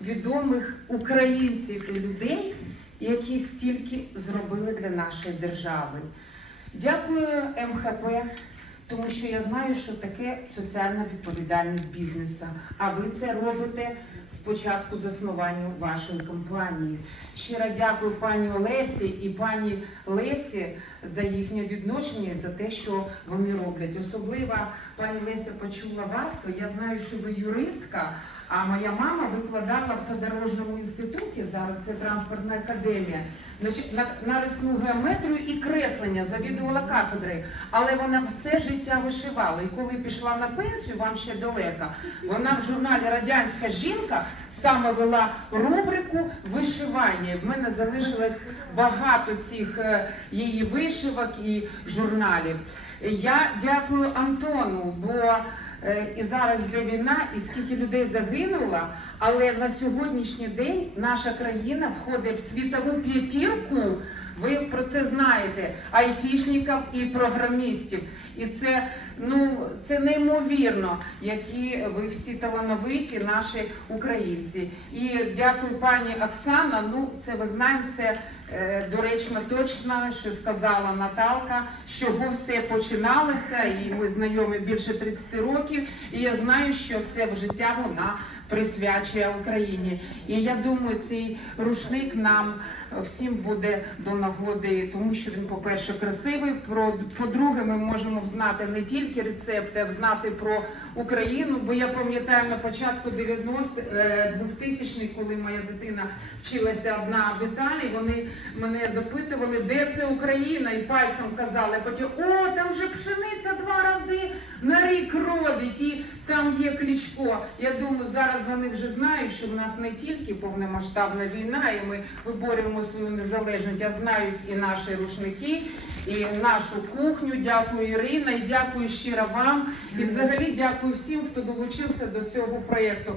відомих українців і людей, які стільки зробили для нашої держави. Дякую МХП, тому що я знаю, що таке соціальна відповідальність бізнесу. А ви це робите з початку заснування вашої компанії. Щиро дякую пані Олесі і пані Лесі за їхнє відношення за те, що вони роблять. Особливо пані Леся почула вас. Я знаю, що ви юристка. А моя мама викладала в автодорожньому інституті, зараз це транспортна академія, на, нарисну геометрію і креслення, завідувала кафедрою. Але вона все життя вишивала. І коли пішла на пенсію, вам ще далека, вона в журналі Радянська жінка саме вела рубрику вишивання. В мене залишилось багато цих е, її вишивок і журналів. Я дякую Антону, бо і зараз для війна, і скільки людей загинуло, але на сьогоднішній день наша країна входить в світову п'ятірку. Ви про це знаєте, айтішників і програмістів. І це ну це неймовірно, які ви всі талановиті, наші українці. І дякую пані Оксана. Ну це ви знаємо, це е, доречно точно, що сказала Наталка, з чого все починалося, і ми знайомі більше 30 років. І я знаю, що все в життя вона присвячує Україні. І я думаю, цей рушник нам всім буде до нагоди, тому що він, по-перше, красивий. По-друге, ми можемо знати не тільки рецепти, а знати про Україну. Бо я пам'ятаю на початку 90 е, 2000-х, коли моя дитина вчилася одна в Італії, вони мене запитували, де це Україна, і пальцем казали. Потім о, там же пшениця на рік родить, і там є клічко. Я думаю, зараз вони вже знають, що в нас не тільки повномасштабна війна, і ми виборюємо свою незалежність, а знають і наші рушники, і нашу кухню. Дякую, Ірина, і дякую щиро вам. І взагалі дякую всім, хто долучився до цього проєкту.